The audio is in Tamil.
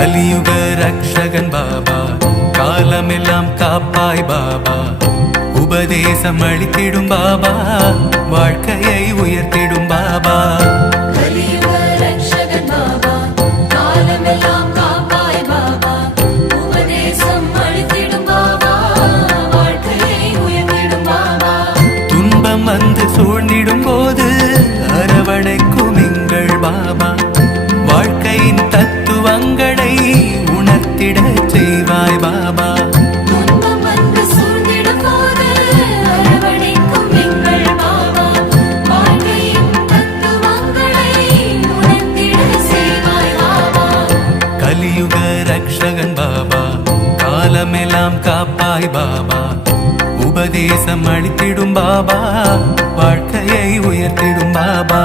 கலியுக ரக்ஷகன் பாபா, காலமெல்லாம் காப்பாய் பாபா, உபதேசம் அளித்திடும் பாபா, வாழ்க்கையை உயர்த்திடும் பாபா. கலியுக ரக்ஷகன் பாபா, காலமெல்லாம் காப்பாய் பாபா, உபதேசம் அளித்திடும் பாபா, வாழ்க்கையை உயர்த்திடும் பாபா. துன்பம் வந்து சூழ்ந்திடும் போது அரவணைக்கும் எங்கள் பாபா, வாழ்க்கையின் தத்துவங்களை உணர்த்திட செய்வாய் பாபா. துன்பம் வந்து சூழ்ந்திடும் போது அரவணைக்கும் எங்கள் பாபா, வாழ்க்கையின் தத்துவங்களை உணர்த்திட செய்வாய் பாபா. கலியுக ரக்ஷகன் பாபா, காலமெல்லாம் காப்பாய் பாபா, உபதேசம் அளித்திடும் பாபா, வாழ்க்கையை உயர்த்திடும் பாபா.